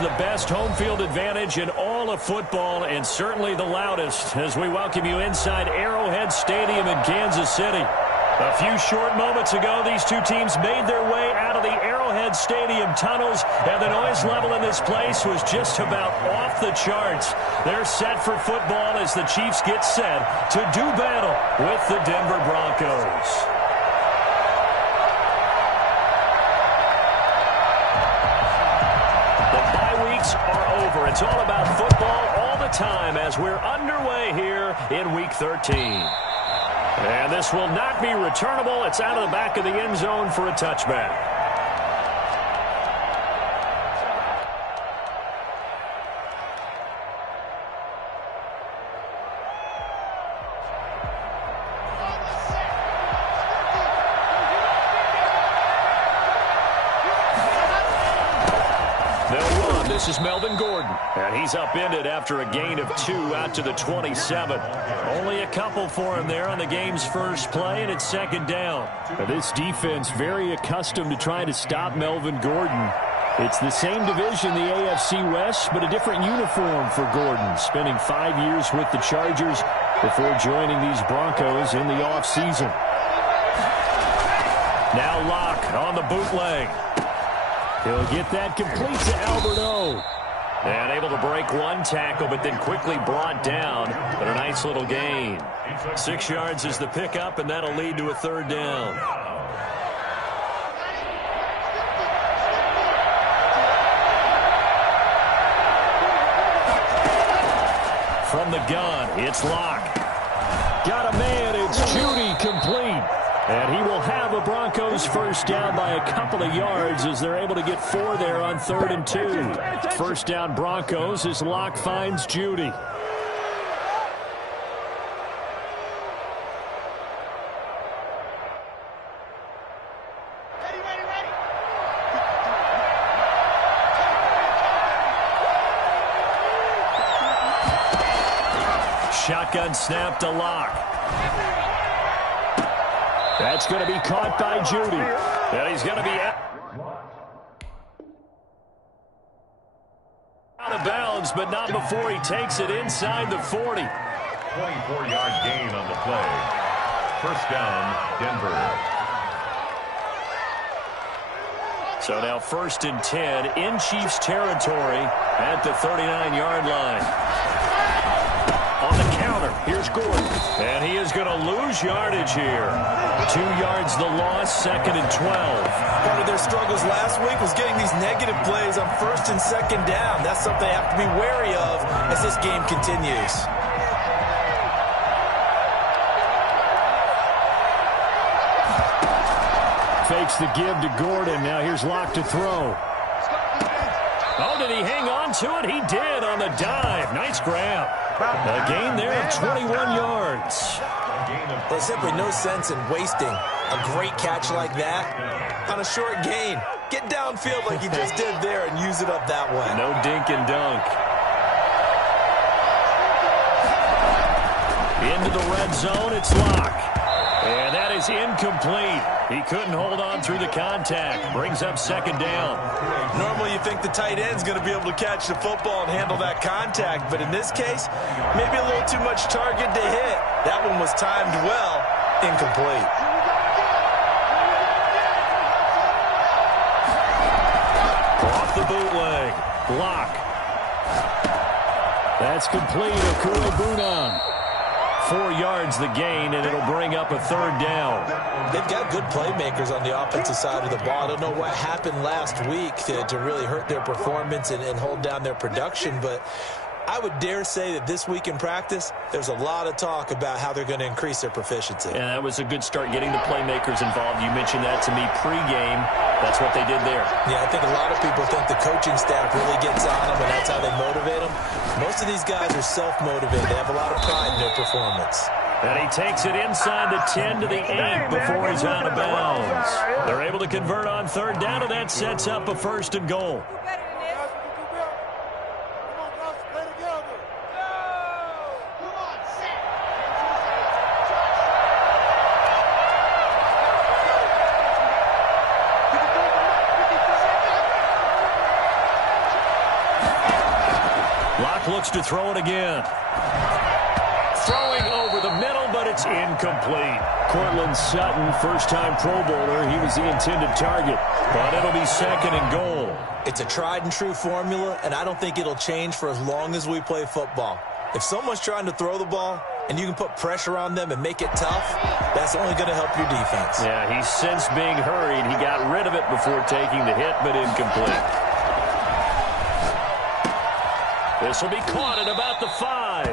the best home field advantage in all of football and certainly the loudest as we welcome you inside Arrowhead Stadium in Kansas City. A few short moments ago, these two teams made their way out of the Arrowhead Stadium tunnels, and the noise level in this place was just about off the charts. They're set for football as the Chiefs get set to do battle with the Denver Broncos. The bye weeks are over. It's all about football all the time as we're underway here in Week 13. And this will not be returnable. It's out of the back of the end zone for a touchback. This is Melvin Gordon, and he's upended after a gain of 2 out to the 27. Only a couple for him there on the game's first play, and it's second down. Now, this defense very accustomed to trying to stop Melvin Gordon. It's the same division, the AFC West, but a different uniform for Gordon, spending 5 years with the Chargers before joining these Broncos in the offseason. Now Locke on the bootleg. He'll get that complete to Albert O. And able to break one tackle, but then quickly brought down. But a nice little gain. 6 yards is the pickup, and that'll lead to a third down. From the gun, it's Locke. Got a man, it's Judy complete. And he will have a Broncos first down by a couple of yards as they're able to get 4 there on 3rd and 2. First down Broncos as Locke finds Judy. Shotgun snap to Locke. That's going to be caught by Judy. And he's going to be out of bounds, but not before he takes it inside the 40. 24-yard gain on the play. First down, Denver. So now 1st and 10 in Chiefs territory at the 39-yard line. On the counter, here's Gordon. And he is going to lose yardage here. 2 yards the loss, 2nd and 12. Part of their struggles last week was getting these negative plays on 1st and 2nd down. That's something they have to be wary of as this game continues. Fakes the give to Gordon. Now here's Locke to throw. Oh, did he hang on to it? He did on the dive. Nice grab. A gain there of 21 yards. There's simply no sense in wasting a great catch like that on a short gain. Get downfield like he just did there and use it up that way. No dink and dunk. Into the red zone, it's Locke. And that is incomplete. He couldn't hold on through the contact. Brings up 2nd down. Normally you think the tight end's going to be able to catch the football and handle that contact, but in this case, maybe a little too much target to hit. That one was timed well, incomplete. Off the bootleg, Locke. That's complete. Akua Bunan. 4 yards the gain, and it'll bring up a 3rd down. They've got good playmakers on the offensive side of the ball. I don't know what happened last week to really hurt their performance and hold down their production, but I would dare say that this week in practice, there's a lot of talk about how they're going to increase their proficiency. Yeah, that was a good start getting the playmakers involved. You mentioned that to me pregame. That's what they did there. Yeah, I think a lot of people think the coaching staff really gets on them, and that's how they motivate them. Most of these guys are self-motivated. They have a lot of pride in their performance. And he takes it inside the 10 to the 8 before he's out of bounds. They're able to convert on 3rd down, and that sets up a 1st and goal. looks to throw it again. Throwing over the middle, but it's incomplete. Cortland Sutton, first-time Pro Bowler. He was the intended target, but it'll be 2nd and goal. It's a tried-and-true formula, and I don't think it'll change for as long as we play football. If someone's trying to throw the ball and you can put pressure on them and make it tough, that's only going to help your defense. Yeah, he's since being hurried. He got rid of it before taking the hit, but incomplete. This will be caught at about the 5.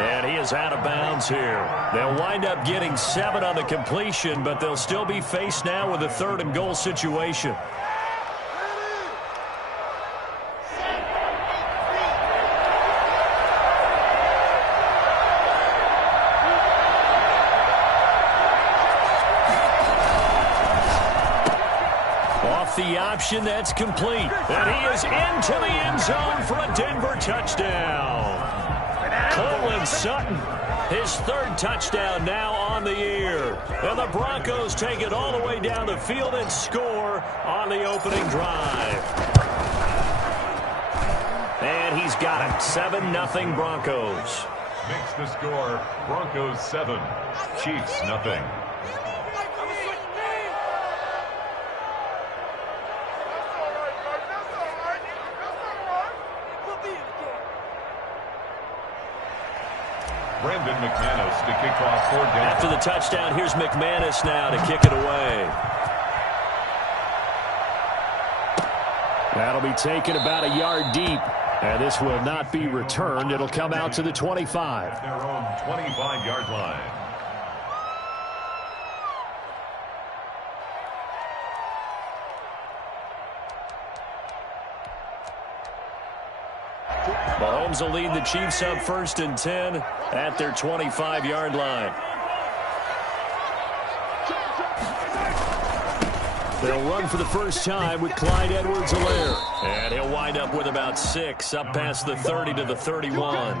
And he is out of bounds here. They'll wind up getting 7 on the completion, but they'll still be faced now with a 3rd and goal situation. The option, that's complete. And he is into the end zone for a Denver touchdown. Cortland Sutton, his 3rd touchdown now on the year. And the Broncos take it all the way down the field and score on the opening drive. And he's got it. 7-0 Broncos. Makes the score Broncos 7, Chiefs nothing. Brandon McManus to kick off for Denver. After the touchdown, here's McManus now to kick it away. That'll be taken about a yard deep. And this will not be returned. It'll come out to the 25. At their own 25-yard line. Mahomes will lead the Chiefs up 1st and 10 at their 25-yard line. They'll run for the first time with Clyde Edwards-Helaire. And he'll wind up with about 6 up past the 30 to the 31.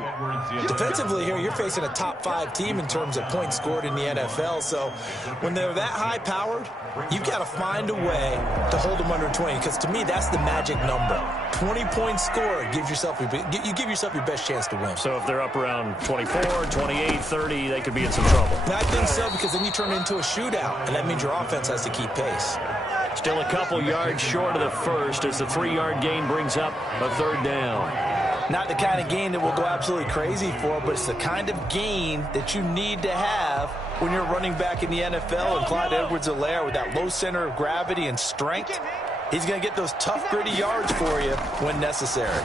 Defensively here, you're facing a top 5 team in terms of points scored in the NFL. So when they're that high-powered, you've got to find a way to hold them under 20. Because to me, that's the magic number. 20 points scored gives yourself you give yourself your best chance to win. So if they're up around 24, 28, 30, they could be in some trouble. I think so, because then you turn it into a shootout, and that means your offense has to keep pace. Still a couple yards short of the first as the 3-yard gain brings up a 3rd down. Not the kind of gain that we'll go absolutely crazy for, but it's the kind of gain that you need to have when you're running back in the NFL. And Clyde Edwards-Helaire, with that low center of gravity and strength, he's going to get those tough, gritty yards for you when necessary.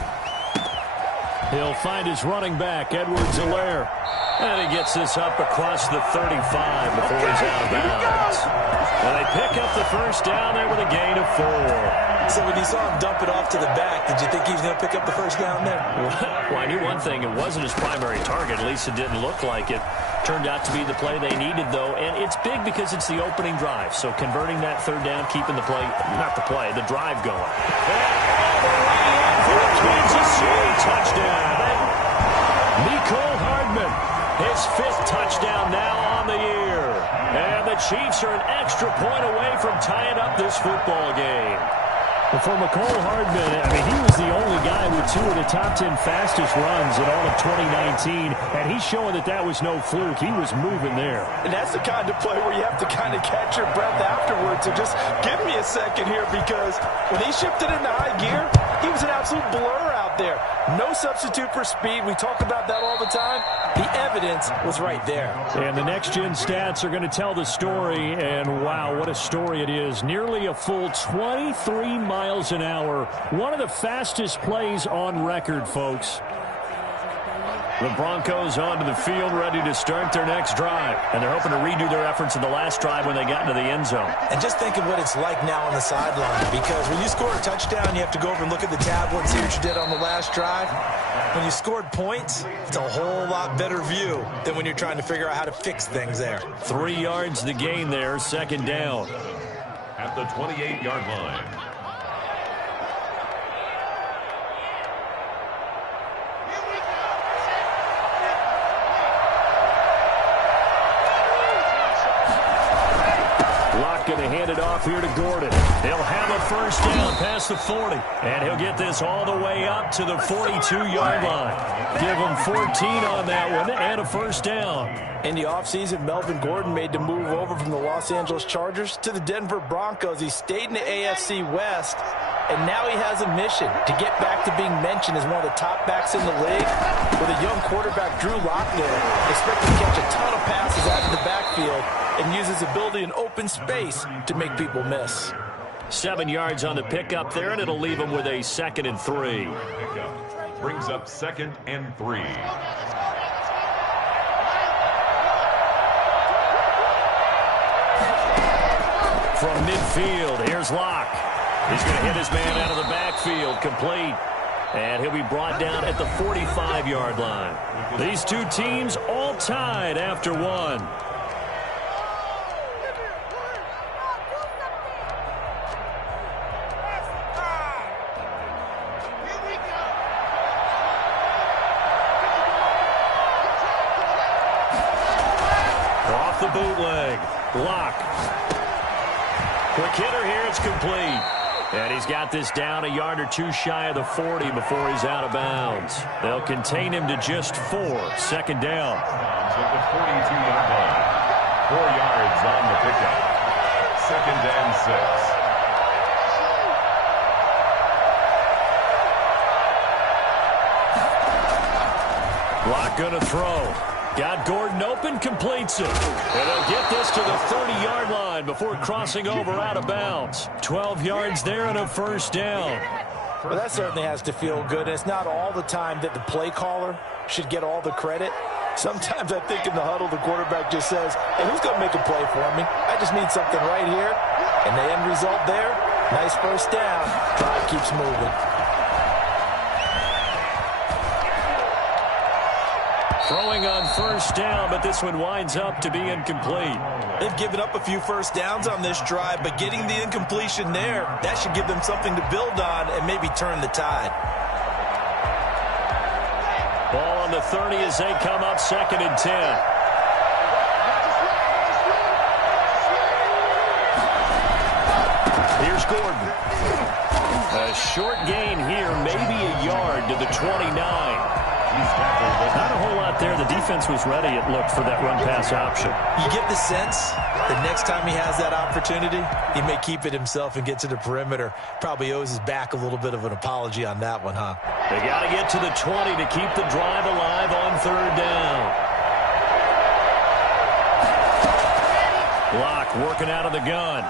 He'll find his running back, Edwards-Helaire. And he gets this up across the 35 before he's out of bounds. And they pick up the first down there with a gain of 4. So when you saw him dump it off to the back, did you think he was going to pick up the first down there? Well, I knew one thing. It wasn't his primary target. At least it didn't look like it. Turned out to be the play they needed, though. And it's big because it's the opening drive. So converting that 3rd down, keeping the play, not the play, the drive going. And all the way in for the Kansas City touchdown. Nicole Hardman, his 5th touchdown now on the year. And the Chiefs are an extra point away from tying up this football game. For McCole Hardman, I mean, he was the only guy with 2 of the top 10 fastest runs in all of 2019, and he's showing that that was no fluke. He was moving there. And that's the kind of play where you have to kind of catch your breath afterwards. So just give me a second here, because when he shifted into high gear, he was an absolute blur out there. No substitute for speed. We talk about that all the time. The evidence was right there. And the next-gen stats are going to tell the story, and wow, what a story it is. Nearly a full 23 miles an hour. One of the fastest plays on record, folks. The Broncos onto the field, ready to start their next drive. And they're hoping to redo their efforts in the last drive when they got into the end zone. And just think of what it's like now on the sideline, because when you score a touchdown, you have to go over and look at the tablet and see what you did on the last drive. When you scored points, it's a whole lot better view than when you're trying to figure out how to fix things there. 3 yards to gain there, 2nd down. At the 28-yard line. going to hand it off here to Gordon. He'll have a first down past the 40, and he'll get this all the way up to the 42-yard line. Give him 14 on that one and a first down. In the offseason, Melvin Gordon made the move over from the Los Angeles Chargers to the Denver Broncos. He stayed in the AFC West, and now he has a mission to get back to being mentioned as one of the top backs in the league. With a young quarterback, Drew Lock there, expected to catch a ton of passes out of the backfield and use his ability in open space to make people miss. 7 yards on the pickup there, and it'll leave him with a 2nd and 3. Brings up 2nd and 3. From midfield, here's Locke. He's going to hit his man out of the backfield, complete. And he'll be brought down at the 45-yard line. These two teams all tied after one. Off the bootleg. Locke. Quick hitter here, it's complete. And he's got this down a yard or two shy of the 40 before he's out of bounds. They'll contain him to just 4. 2nd down. At the 42-yard line. 4 yards on the pickup. 2nd and 6. Locke gonna throw. Got Gordon open, completes it. And they'll get this to the 30-yard line before crossing over out of bounds. 12 yards there and a first down. Well, that certainly has to feel good. It's not all the time that the play caller should get all the credit. Sometimes I think in the huddle, the quarterback just says, hey, who's going to make a play for me? I just need something right here. And the end result there, nice first down. Drive keeps moving. Throwing on first down, but this one winds up to be incomplete. They've given up a few first downs on this drive, but getting the incompletion there, that should give them something to build on and maybe turn the tide. Ball on the 30 as they come up 2nd and 10. Here's Gordon. A short gain here, maybe a yard to the 29. Not a whole lot there. The defense was ready, it looked, for that run-pass option. You get the sense that next time he has that opportunity, he may keep it himself and get to the perimeter. Probably owes his back a little bit of an apology on that one, huh? They got to get to the 20 to keep the drive alive on 3rd down. Locke working out of the gun.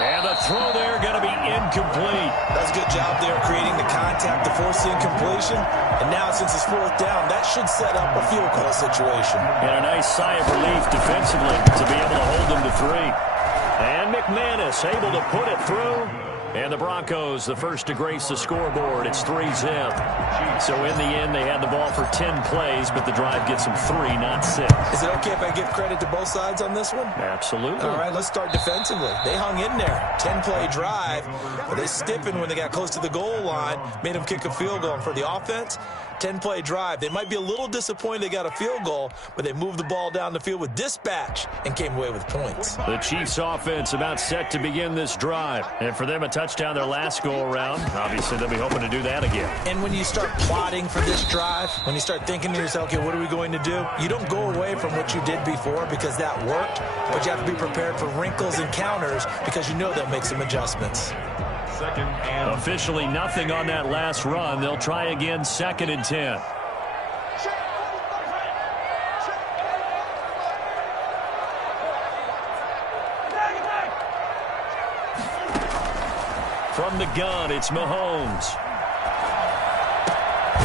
And the throw there going to be incomplete. That's a good job there creating the contact to force the incompletion. And now since it's 4th down, that should set up a field goal situation. And a nice sigh of relief defensively to be able to hold them to 3. And McManus able to put it through. And the Broncos, the first to grace the scoreboard. It's 3-zip. So in the end, they had the ball for 10 plays, but the drive gets them 3, not 6. Is it okay if I give credit to both sides on this one? Absolutely. All right, let's start defensively. They hung in there. 10-play drive. But they stiffened when they got close to the goal line, made them kick a field goal. And for the offense, 10-play drive. They might be a little disappointed they got a field goal, but they moved the ball down the field with dispatch and came away with points. The Chiefs offense about set to begin this drive. And for them, a touchdown their last go-around. Obviously, they'll be hoping to do that again. And when you start plotting for this drive, when you start thinking to yourself, okay, what are we going to do? You don't go away from what you did before because that worked, but you have to be prepared for wrinkles and counters because you know they'll make some adjustments. 2nd and officially nothing on that last run. They'll try again 2nd and 10. From the gun, it's Mahomes.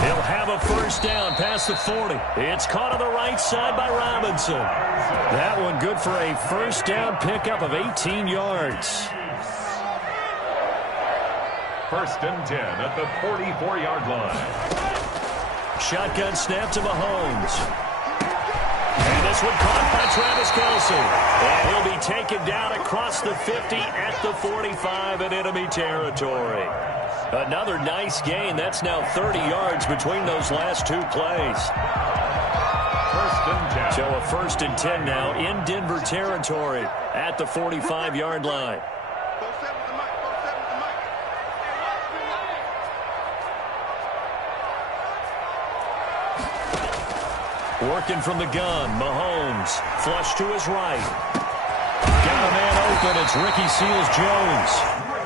He'll have a first down past the 40. It's caught on the right side by Robinson. That one good for a first down pickup of 18 yards. 1st and 10 at the 44-yard line. Shotgun snap to Mahomes. And this one caught by Travis Kelce. And he'll be taken down across the 50 at the 45 in enemy territory. Another nice gain. That's now 30 yards between those last two plays. First and 10. So a 1st and 10 now in Denver territory at the 45-yard line. Working from the gun, Mahomes, flush to his right. Got a man open, it's Ricky Seals-Jones.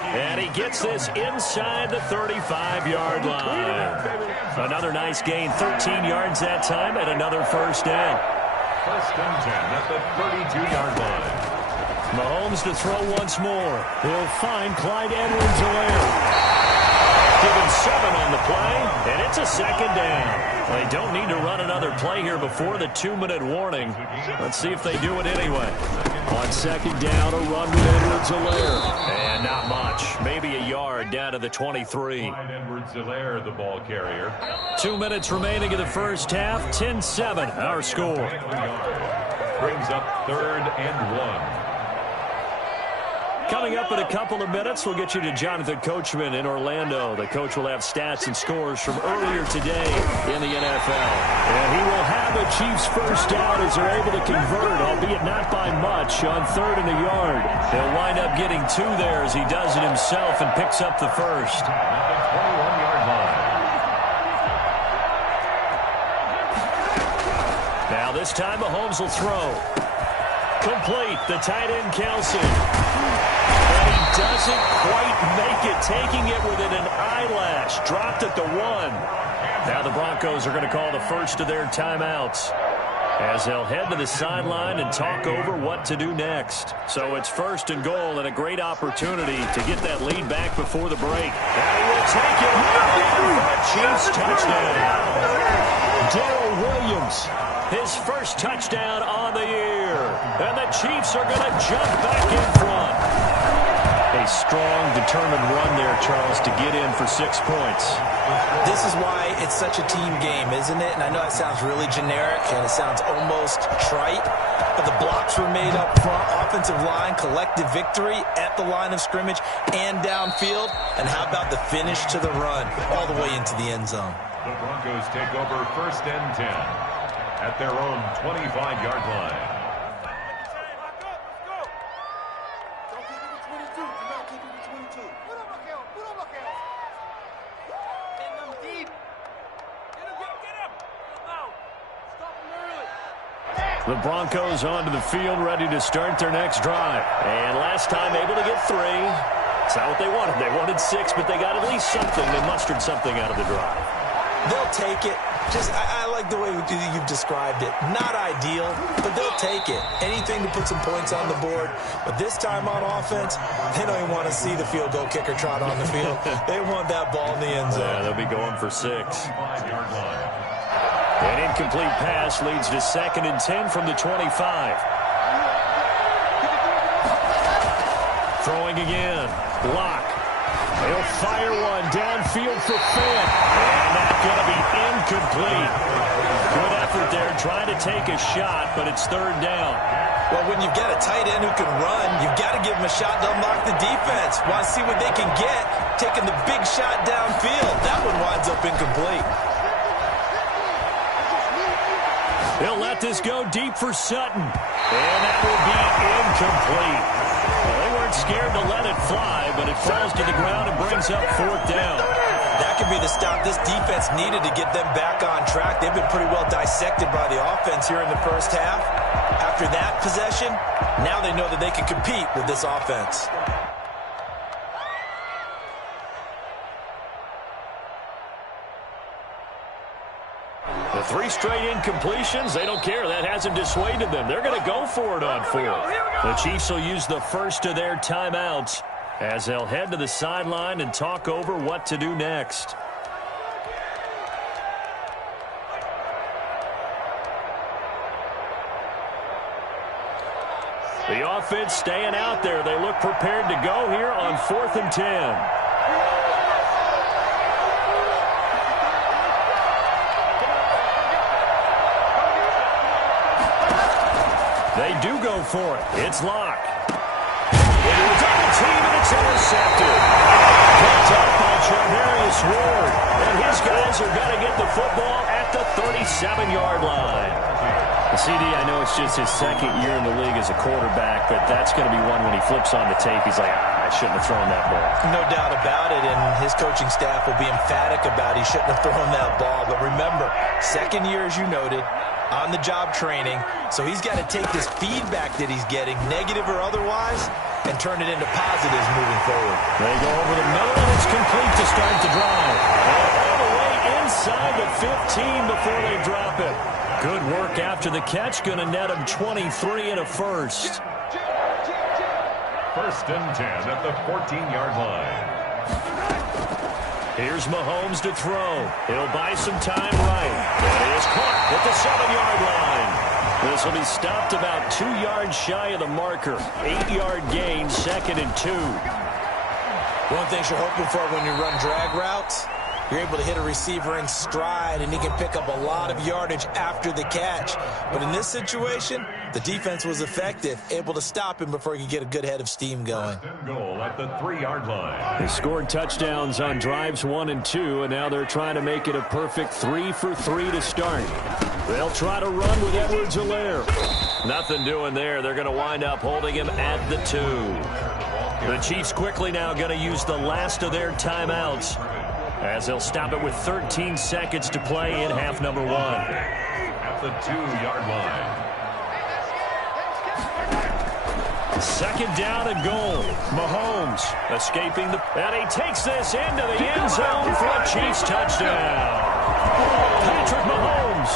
And he gets this inside the 35-yard line. Another nice gain, 13 yards that time, and another first down. First and 10 at the 32-yard line. Mahomes to throw once more. He'll find Clyde Edwards-Helaire. Given 7 on the play, and it's a second down. They don't need to run another play here before the 2-minute warning. Let's see if they do it anyway. On second down, a run with Edwards-Helaire. And not much. Maybe a yard down to the 23. Edwards-Helaire, the ball carrier. 2 minutes remaining in the first half. 10-7, our score. Brings up 3rd and 1. Coming up in a couple of minutes, we'll get you to Jonathan Coachman in Orlando. The coach will have stats and scores from earlier today in the NFL. And he will have a Chiefs first down as they're able to convert, albeit not by much, on 3rd and a yard. He'll wind up getting 2 there as he does it himself and picks up the first. At the 21-yard line. Now this time Mahomes will throw. Complete, the tight end Kelce. And he doesn't quite make it, taking it within an eyelash. Dropped at the 1. Now the Broncos are going to call the first of their timeouts as they'll head to the sideline and talk over what to do next. So it's 1st and goal and a great opportunity to get that lead back before the break. And he will take it for a Chiefs touchdown. Darrell Williams, his first touchdown on the year. And the Chiefs are going to jump back in front. A strong, determined run there, Charles, to get in for 6 points. This is why it's such a team game, isn't it? And I know that sounds really generic and it sounds almost trite, but the blocks were made up front, offensive line, collective victory at the line of scrimmage and downfield. And how about the finish to the run all the way into the end zone? The Broncos take over 1st and 10 at their own 25-yard line. The Broncos onto the field, ready to start their next drive. And last time able to get 3. It's not what they wanted. They wanted 6, but they got at least something. They mustered something out of the drive. They'll take it. I like the way you've described it. Not ideal, but they'll take it. Anything to put some points on the board. But this time on offense, they don't even want to see the field goal kicker trot on the field. They want that ball in the end zone. Yeah, they'll be going for 6. An incomplete pass leads to 2nd and 10 from the 25. Throwing again. Block. He'll fire one downfield for Fant. And that's going to be incomplete. Good effort there trying to take a shot, but it's 3rd down. Well, when you've got a tight end who can run, you've got to give him a shot to unlock the defense. Want to see what they can get, taking the big shot downfield. That one winds up incomplete. He'll let this go deep for Sutton. And that will be incomplete. Well, they weren't scared to let it fly, but it falls to the ground and brings up 4th down. That could be the stop this defense needed to get them back on track. They've been pretty well dissected by the offense here in the first half. After that possession, now they know that they can compete with this offense. The 3 straight incompletions, they don't care. That hasn't dissuaded them. They're going to go for it on 4th. The Chiefs will use the first of their timeouts as they'll head to the sideline and talk over what to do next. The offense staying out there. They look prepared to go here on 4th and 10. They do go for it. It's Locke. Into a double team, and it's intercepted. Picked up by Charvarius Ward. And his guys are going to get the football at at the 37-yard line. CD, I know it's just his second year in the league as a quarterback, but that's going to be one when he flips on the tape. He's like, I shouldn't have thrown that ball. No doubt about it, and his coaching staff will be emphatic about he shouldn't have thrown that ball. But remember, second year, as you noted, on-the-job training, so he's got to take this feedback that he's getting, negative or otherwise, and turn it into positives moving forward. They go over the middle, and it's complete to start the drive. All the way inside the 15 before they drop it. Good work after the catch. Going to net him 23 and a first. First and 10 at the 14-yard line. Here's Mahomes to throw. He'll buy some time right. And he is caught at the 7-yard line. This will be stopped about 2 yards shy of the marker. 8-yard gain, 2nd and 2. One thing you're hoping for when you run drag routes, you're able to hit a receiver in stride, and he can pick up a lot of yardage after the catch. But in this situation, the defense was effective, able to stop him before he could get a good head of steam going. Goal at the 3-yard line. They scored touchdowns on drives 1 and 2, and now they're trying to make it a perfect 3 for 3 to start. They'll try to run with Edwards-Helaire. Nothing doing there. They're going to wind up holding him at the 2. The Chiefs quickly now going to use the last of their timeouts, as they'll stop it with 13 seconds to play in half number 1. At the 2-yard line. Second down and goal. Mahomes escaping the... And he takes this into the end zone for a Chiefs touchdown. Patrick Mahomes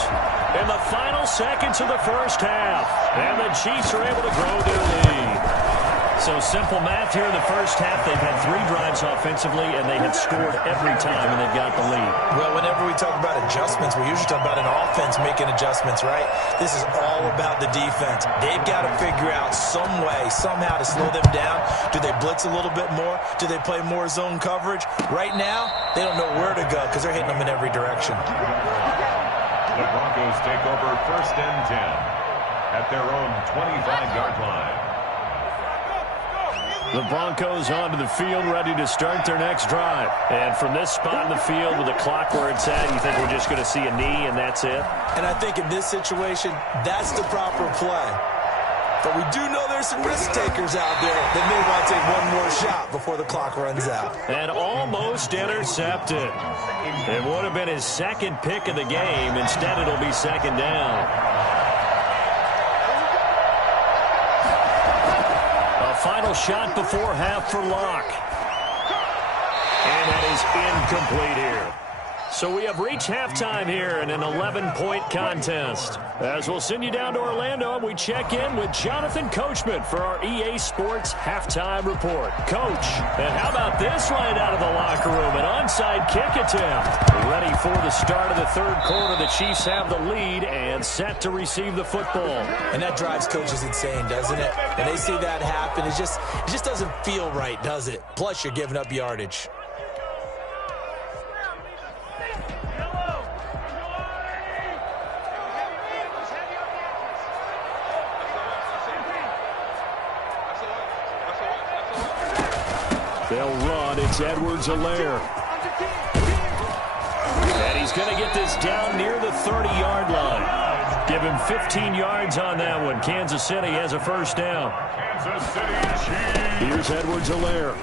in the final seconds of the first half. And the Chiefs are able to grow their lead. So simple math here in the first half. They've had 3 drives offensively, and they have scored every time, and they've got the lead. Well, whenever we talk about adjustments, we usually talk about an offense making adjustments, right? This is all about the defense. They've got to figure out some way, somehow to slow them down. Do they blitz a little bit more? Do they play more zone coverage? Right now, they don't know where to go because they're hitting them in every direction. The Broncos take over first and 10 at their own 25-yard line. The Broncos onto the field, ready to start their next drive. And from this spot in the field with the clock where it's at, you think we're just going to see a knee and that's it? And I think in this situation, that's the proper play. But we do know there's some risk takers out there that may want to take one more shot before the clock runs out. And almost intercepted. It would have been his second pick of the game. Instead, it'll be second down. Final shot before half for Locke. And that is incomplete here. So we have reached halftime here in an 11-point contest. As we'll send you down to Orlando, we check in with Jonathan Coachman for our EA Sports Halftime Report. Coach, and how about this right out of the locker room? An onside kick attempt. Ready for the start of the third quarter. The Chiefs have the lead and set to receive the football. And that drives coaches insane, doesn't it? When they see that happen, it just doesn't feel right, does it? Plus, you're giving up yardage. They'll run. It's Edwards-Helaire. And he's going to get this down near the 30-yard line. Give him 15 yards on that one. Kansas City has a first down. Kansas City Chiefs. Here's Edwards-Helaire.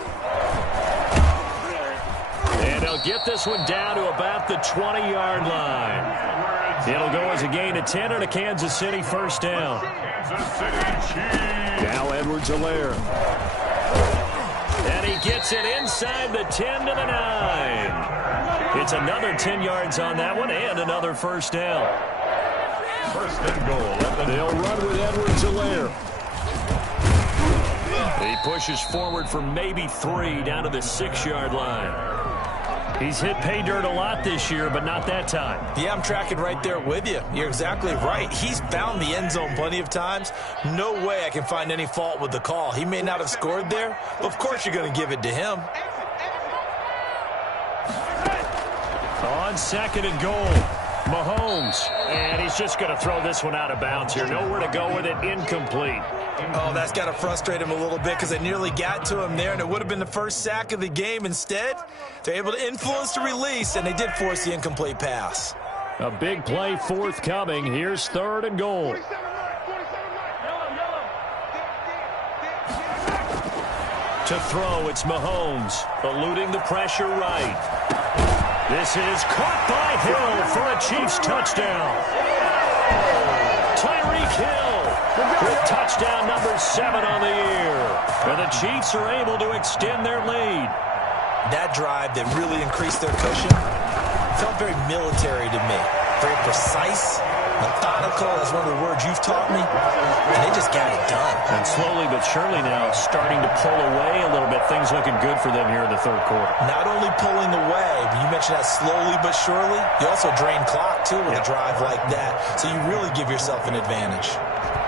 And they'll get this one down to about the 20-yard line. It'll go as a gain of 10 and a Kansas City first down. Kansas City Chiefs. Now Edwards-Helaire. And he gets it inside the 10 to the 9. It's another 10 yards on that one and another first down. First and goal. They'll run with Edwards-Helaire. He pushes forward for maybe 3 down to the 6-yard line. He's hit pay dirt a lot this year, but not that time. Yeah, I'm tracking right there with you. You're exactly right. He's found the end zone plenty of times. No way I can find any fault with the call. He may not have scored there, but of course you're going to give it to him. On second and goal, Mahomes. And he's just going to throw this one out of bounds here. Nowhere to go with it, incomplete. Oh, that's got to frustrate him a little bit because they nearly got to him there, and it would have been the first sack of the game. Instead, they're able to influence the release, and they did force the incomplete pass. A big play forthcoming. Here's 3rd and goal. To throw, it's Mahomes, eluding the pressure right. This is caught by Hill for a Chiefs touchdown. Tyreek Hill with touchdown number 7 on the year. And the Chiefs are able to extend their lead. That drive that really increased their cushion felt very military to me. Very precise, methodical. That's one of the words you've taught me. And they just got it done. And slowly but surely now starting to pull away a little bit. Things looking good for them here in the 3rd quarter. Not only pulling away, but you mentioned that slowly but surely. You also drain clock, too, with a drive like that. So you really give yourself an advantage.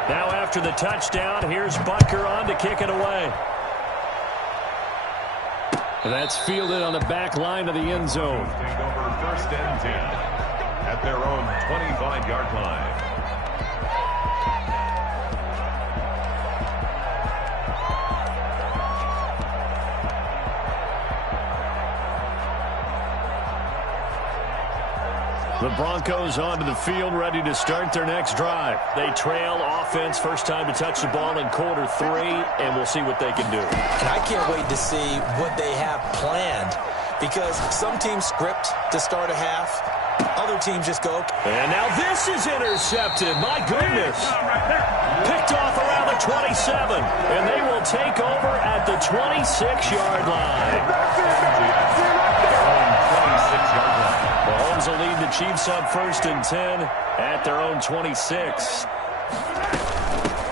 Now after the touchdown, here's Butker on to kick it away. That's fielded on the back line of the end zone. Take over 1st and 10 at their own 25-yard line. The Broncos onto the field, ready to start their next drive. They trail offense, first time to touch the ball in quarter 3, and we'll see what they can do. And I can't wait to see what they have planned, because some teams script to start a half, other teams just go. And now this is intercepted. My goodness. Picked off around the 27, and they will take over at the 26-yard line. Mahomes will lead the Chiefs up 1st and 10 at their own 26.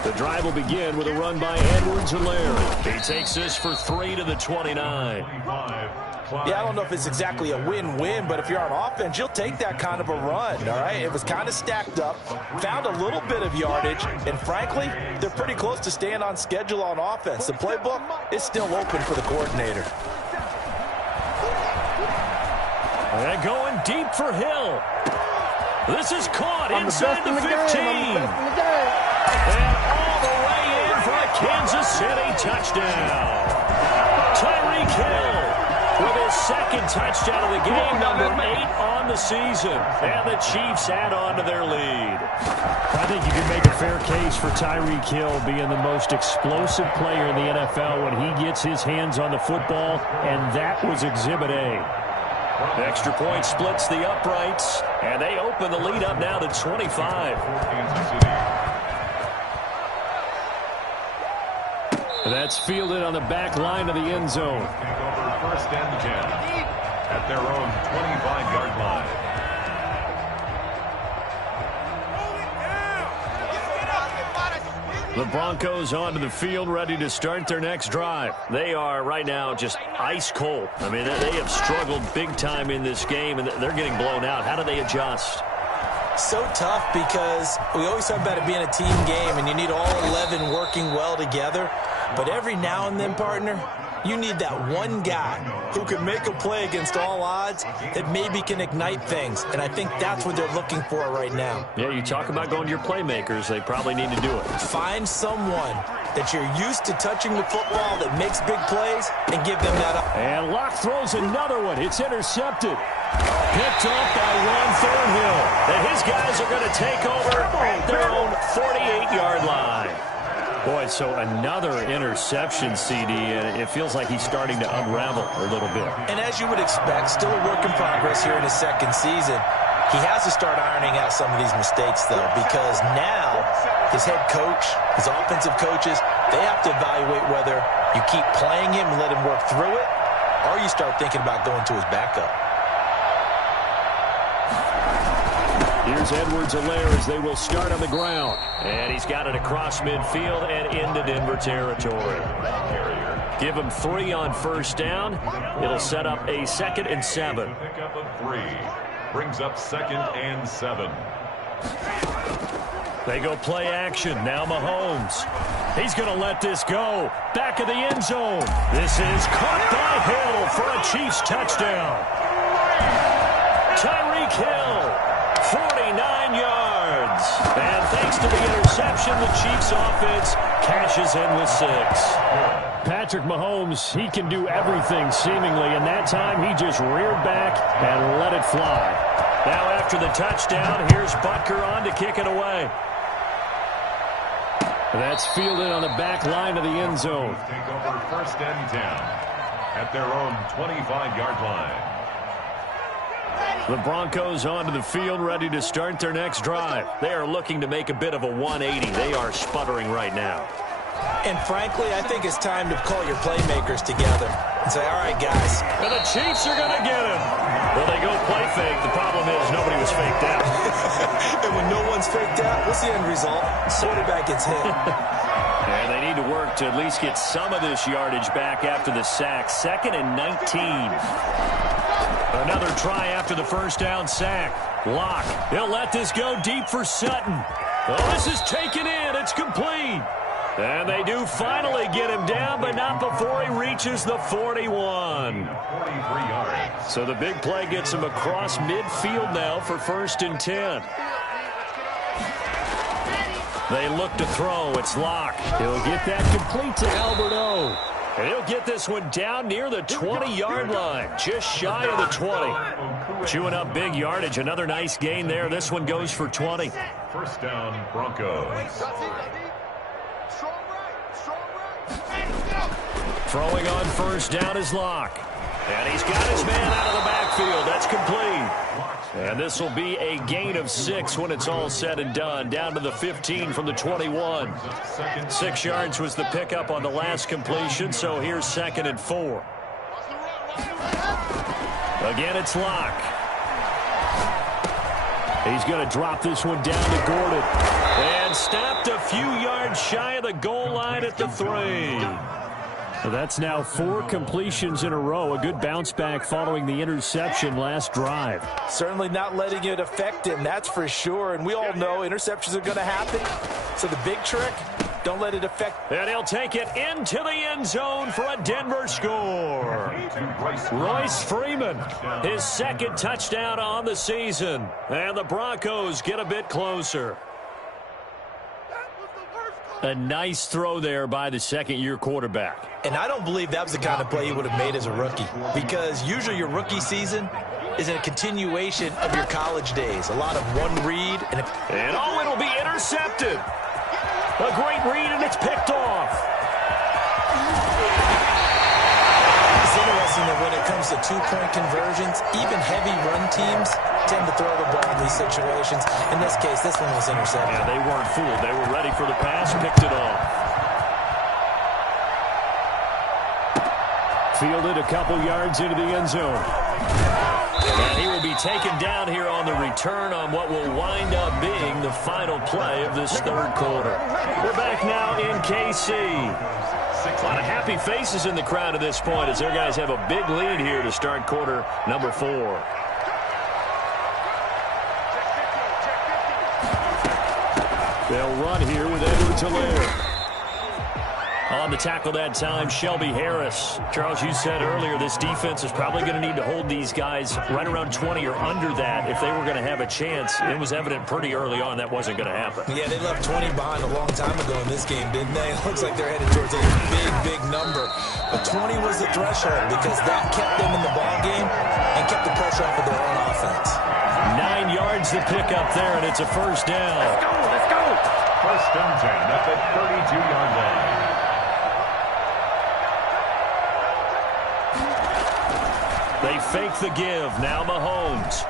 The drive will begin with a run by Edwards-Helaire. He takes this for 3 to the 29. Yeah, I don't know if it's exactly a win-win, but if you're on offense, you'll take that kind of a run, all right? It was kind of stacked up, found a little bit of yardage, and frankly, they're pretty close to staying on schedule on offense. The playbook is still open for the coordinator. And going deep for Hill. This is caught inside the 15. And all the way in for a Kansas City touchdown. Tyreek Hill with his 2nd touchdown of the game, number 8 on the season. And the Chiefs add on to their lead. I think you can make a fair case for Tyreek Hill being the most explosive player in the NFL when he gets his hands on the football, and that was Exhibit A. The extra point splits the uprights, and they open the lead up now to 25. That's fielded on the back line of the end zone. Take over 1st and 10 at their own 25-yard line. The Broncos onto the field, ready to start their next drive. They are right now just ice cold. I mean, they have struggled big time in this game, and they're getting blown out. How do they adjust? So tough, because we always talk about it being a team game, and you need all 11 working well together. But every now and then, partner, you need that one guy who can make a play against all odds that maybe can ignite things. And I think that's what they're looking for right now. Yeah, you talk about going to your playmakers. They probably need to do it. Find someone that you're used to touching the football that makes big plays and give them that up. And Locke throws another one. It's intercepted. Picked off by Ron Thornhill. And his guys are going to take over at their own 48-yard line. Boy, so another interception, CD, and it feels like he's starting to unravel a little bit. And as you would expect, still a work in progress here in his 2nd season. He has to start ironing out some of these mistakes, though, because now his head coach, his offensive coaches, they have to evaluate whether you keep playing him and let him work through it, or you start thinking about going to his backup. Here's Edwards-Helaire as they will start on the ground. And he's got it across midfield and into Denver territory. Give him 3 on 1st down. It'll set up a 2nd and 7. Pickup of 3 brings up 2nd and 7. They go play action. Now Mahomes. He's going to let this go. Back of the end zone. This is caught by Hill for a Chiefs touchdown. Tyreek Hill. 49 yards. And thanks to the interception, the Chiefs offense cashes in with 6. Patrick Mahomes, he can do everything seemingly, and that time he just reared back and let it fly. Now after the touchdown, here's Butker on to kick it away. That's fielded on the back line of the end zone. Take over first and 10 at their own 25-yard line. The Broncos onto the field, ready to start their next drive. They are looking to make a bit of a 180. They are sputtering right now. And frankly, I think it's time to call your playmakers together and say, all right, guys. And the Chiefs are going to get him. Well, they go play fake. The problem is nobody was faked out. And when no one's faked out, what's the end result? Quarterback gets hit. And they need to work to at least get some of this yardage back after the sack. 2nd and 19. Another try after the first down sack. Locke. He'll let this go deep for Sutton. Oh, this is taken in. It's complete. And they do finally get him down, but not before he reaches the 41. 43 yards. So the big play gets him across midfield now for 1st and 10. They look to throw. It's Locke. He'll get that complete to Albert O. And he'll get this one down near the 20-yard line, just shy of the 20. Chewing up big yardage. Another nice gain there. This one goes for 20. First down, Broncos. Throwing on first down is Locke. And he's got his man out of the backfield. That's complete. And this will be a gain of 6 when it's all said and done. Down to the 15 from the 21. 6 yards was the pickup on the last completion, so here's 2nd and 4. Again, it's Locke. He's going to drop this one down to Gordon. And stopped a few yards shy of the goal line at the 3. That's now 4 completions in a row. A good bounce back following the interception last drive. Certainly not letting it affect him, that's for sure. And we all know interceptions are going to happen. So the big trick, don't let it affect. And he'll take it into the end zone for a Denver score. Royce Freeman, his 2nd touchdown on the season. And the Broncos get a bit closer. A nice throw there by the 2nd-year quarterback. And I don't believe that was the kind of play he would have made as a rookie, because usually your rookie season is a continuation of your college days. A lot of one read. And oh, it'll be intercepted. A great read, and it's picked off. It's interesting that when it comes to 2-point conversions, even heavy run teams tend to throw the ball in these situations. In this case, this one was intercepted. Yeah, they weren't fooled. They were ready for the pass, picked it off. Fielded a couple yards into the end zone. And he will be taken down here on the return on what will wind up being the final play of this 3rd quarter. We're back now in KC. A lot of happy faces in the crowd at this point as their guys have a big lead here to start quarter number 4. They'll run here with Edwards-Helaire. On the tackle that time, Shelby Harris. Charles, you said earlier this defense is probably going to need to hold these guys right around 20 or under that if they were going to have a chance. It was evident pretty early on that wasn't going to happen. Yeah, they left 20 behind a long time ago in this game, didn't they? It looks like they're headed towards a big number. But 20 was the threshold because that kept them in the ball game and kept the pressure off of their own offense. 9 yards to pick up there, and it's a first down. Let's go. First and 10 at the 32-yard line. They fake the give. Now Mahomes.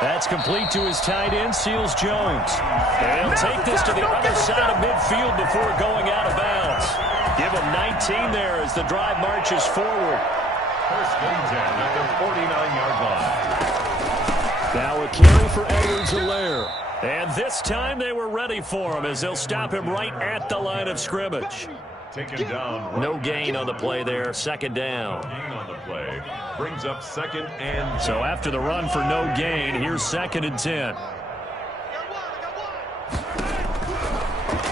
That's complete to his tight end, Seals Jones. And he'll take this to the other side of midfield before going out of bounds. Give him 19 there as the drive marches forward. First and 10 at the 49-yard line. Now a carry for Edwards-Helaire. And this time they were ready for him as they'll stop him right at the line of scrimmage. Taken down. No gain on the play there. 2nd down. Gain on the play. Brings up 2nd and 10. So after the run for no gain, here's 2nd and 10.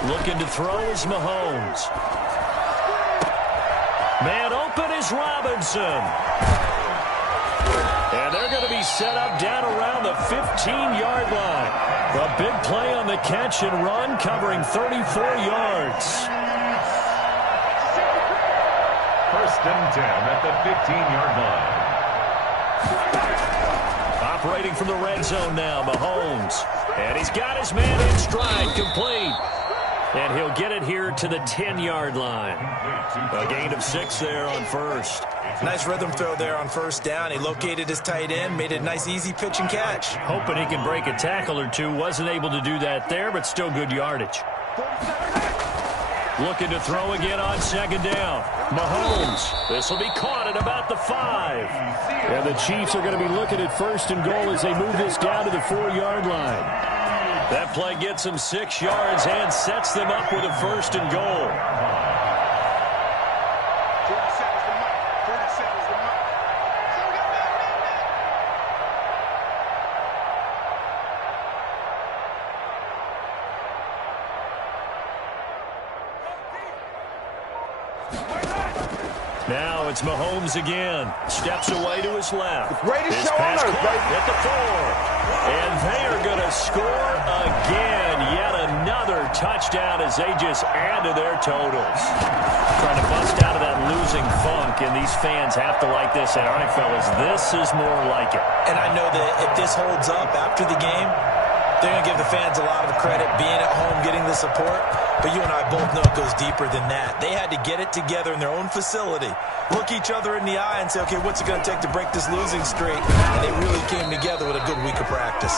Looking to throw is Mahomes. Man open is Robinson. And they're going to be set up down around the 15-yard line. A big play on the catch and run, covering 34 yards. First and 10 at the 15-yard line. operating from the red zone now, Mahomes. And he's got his man in stride, complete. And he'll get it here to the 10-yard line. A gain of 6 there on first. Nice rhythm throw there on first down. He located his tight end, made a nice easy pitch and catch. Hoping he can break a tackle or two. Wasn't able to do that there, but still good yardage. Looking to throw again on second down. Mahomes. This will be caught at about the 5. And the Chiefs are going to be looking at first and goal as they move this down to the 4-yard line. That play gets them 6 yards and sets them up with a first and goal. Now it's Mahomes again. Steps away to his left. His pass caught at the 4. And they are going to score again. Yet another touchdown as they just add to their totals. Trying to bust out of that losing funk, and these fans have to like this. And all right, fellas, this is more like it. And I know that if this holds up after the game, they're going to give the fans a lot of credit being at home, getting the support. But you and I both know it goes deeper than that. They had to get it together in their own facility, look each other in the eye and say, okay, what's it going to take to break this losing streak? And they really came together with a good week of practice.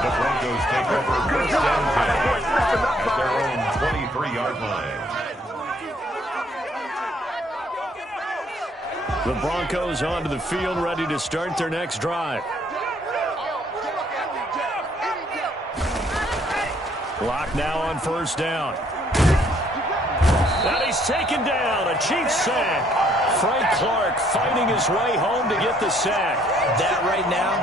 The Broncos take over first and 10 at their own 23-yard line. The Broncos onto the field, ready to start their next drive. Lock now on first down. And he's taken down. A Chiefs sack. Frank Clark fighting his way home to get the sack. That right now,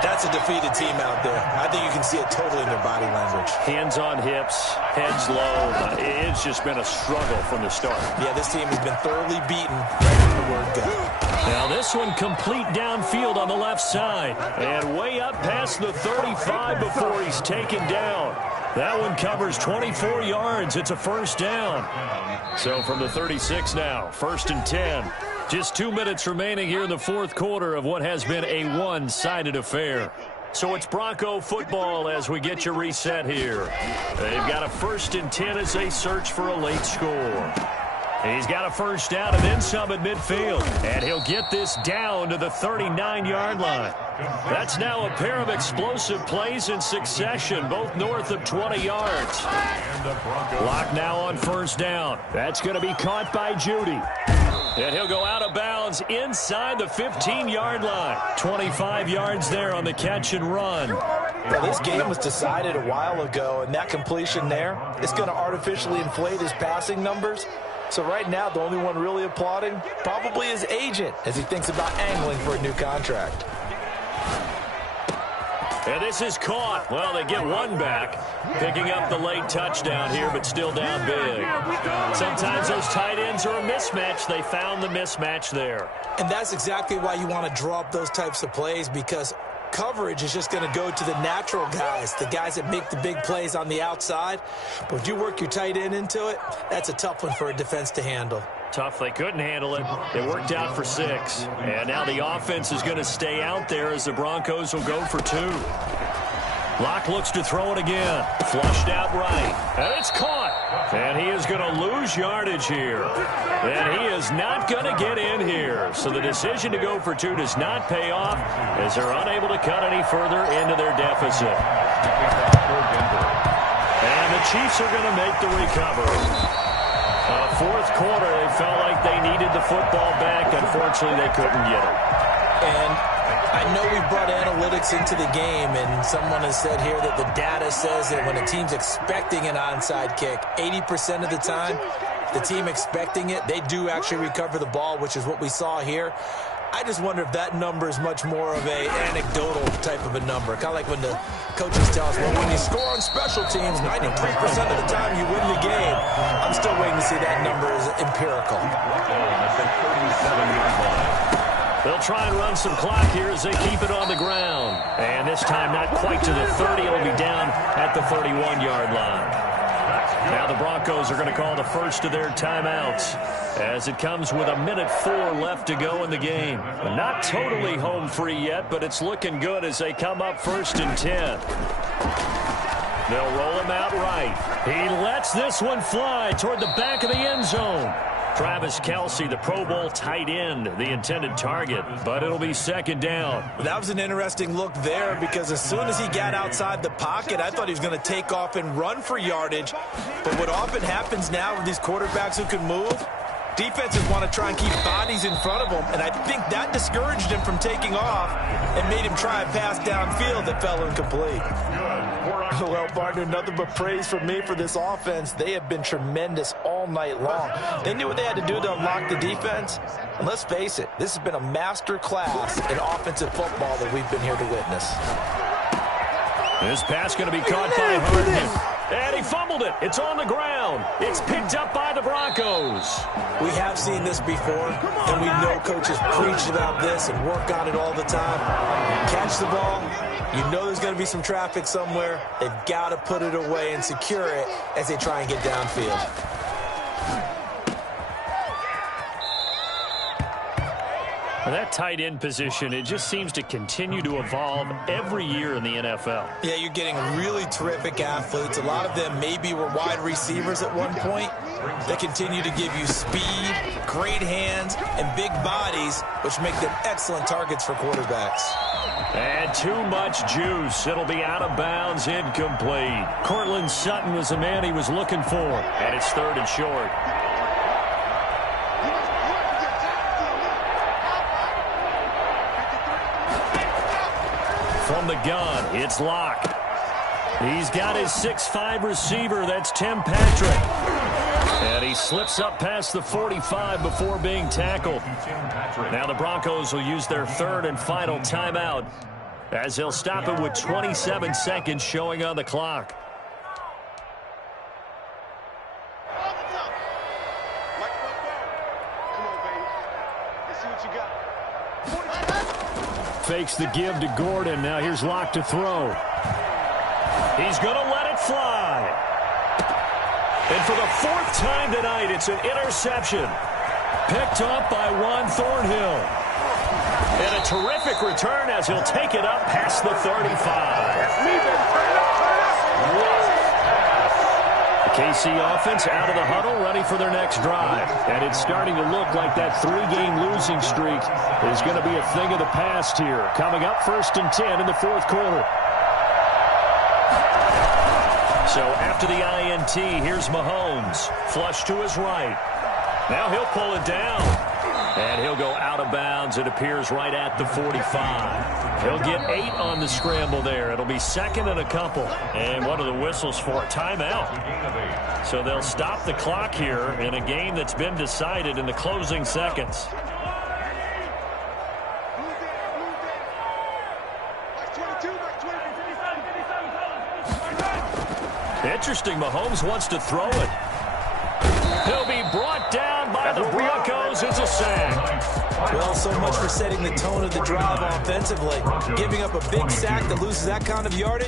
that's a defeated team out there. I think you can see it totally in their body language. Hands on hips, heads low. It's just been a struggle from the start. Yeah, this team has been thoroughly beaten right from the word go. Now this one complete downfield on the left side. And way up past the 35 before he's taken down. That one covers 24 yards. It's a first down. So from the 36 now, first and 10. Just 2 minutes remaining here in the fourth quarter of what has been a one-sided affair. So it's Bronco football as we get you reset here. They've got a first and 10 as they search for a late score. He's got a first down and then some at midfield. And he'll get this down to the 39-yard line. That's now a pair of explosive plays in succession, both north of 20 yards. Lock now on first down. That's going to be caught by Judy. And he'll go out of bounds inside the 15-yard line. 25 yards there on the catch and run. Well, this game was decided a while ago, and that completion there is going to artificially inflate his passing numbers. So right now, the only one really applauding probably his agent as he thinks about angling for a new contract. And this is caught. Well, they get one back, picking up the late touchdown here, but still down big. Sometimes those tight ends are a mismatch. They found the mismatch there. And that's exactly why you want to draw up those types of plays, because coverage is just going to go to the natural guys, the guys that make the big plays on the outside. But if you work your tight end into it, that's a tough one for a defense to handle. Tough. They couldn't handle it. It worked out for 6. And now the offense is going to stay out there as the Broncos will go for 2. Locke looks to throw it again. Flushed out right. And it's caught. And he is going to lose yardage here. And he is not going to get in here. So the decision to go for 2 does not pay off as they're unable to cut any further into their deficit. And the Chiefs are going to make the recovery. Fourth quarter, they felt like they needed the football back. Unfortunately, they couldn't get it. And I know we brought analytics into the game, and someone has said here that the data says that when a team's expecting an onside kick, 80% of the time, the team expecting it, they do actually recover the ball, which is what we saw here. I just wonder if that number is much more of a anecdotal type of a number. Kind of like when the coaches tell us, well, when you score on special teams, 93% of the time you win the game. I'm still waiting to see that number is empirical. They'll try and run some clock here as they keep it on the ground. And this time not quite to the 30. It'll be down at the 31-yard line. Now the Broncos are going to call the first of their timeouts as it comes with 1:04 left to go in the game. Not totally home free yet, but it's looking good as they come up 1st and 10. They'll roll him out right. He lets this one fly toward the back of the end zone. Travis Kelce, the Pro Bowl tight end, the intended target, but it'll be 2nd down. That was an interesting look there because as soon as he got outside the pocket, I thought he was going to take off and run for yardage. But what often happens now with these quarterbacks who can move, defenses want to try and keep bodies in front of them, and I think that discouraged him from taking off and made him try a pass downfield that fell incomplete. Well, partner, nothing but praise from me for this offense. They have been tremendous all night long. They knew what they had to do to unlock the defense. And let's face it, this has been a master class in offensive football that we've been here to witness. This pass going to be caught by Hardman. And he fumbled it. It's on the ground. It's picked up by the Broncos. We have seen this before, and we know coaches preach about this and work on it all the time. Catch the ball. You know there's going to be some traffic somewhere. They've got to put it away and secure it as they try and get downfield. That tight end position, it just seems to continue to evolve every year in the NFL. Yeah, you're getting really terrific athletes. A lot of them maybe were wide receivers at one point. They continue to give you speed, great hands, and big bodies, which make them excellent targets for quarterbacks. And too much juice. It'll be out of bounds, incomplete. Cortland Sutton was the man he was looking for. And it's 3rd and short. From the gun, it's Locke. He's got his 6'5" receiver. That's Tim Patrick. And he slips up past the 45 before being tackled. Now the Broncos will use their 3rd and final timeout as they'll stop it with 27 seconds showing on the clock. Fakes the give to Gordon. Now here's Locke to throw. He's going to let it fly. And for the 4th time tonight, it's an interception. Picked up by Juan Thornhill. And a terrific return as he'll take it up past the 35. The KC offense out of the huddle, ready for their next drive. And it's starting to look like that 3-game losing streak is going to be a thing of the past here. Coming up 1st and 10 in the 4th quarter. So after the INT, here's Mahomes. Flush to his right. Now he'll pull it down. And he'll go out of bounds. It appears right at the 45. He'll get 8 on the scramble there. It'll be 2nd and a couple. And what are the whistles for? Timeout. So they'll stop the clock here in a game that's been decided in the closing seconds. Interesting. Mahomes wants to throw it. He'll be brought down by the Broncos. It's a sack. Well, so much for setting the tone of the drive offensively. Giving up a big sack that loses that kind of yardage.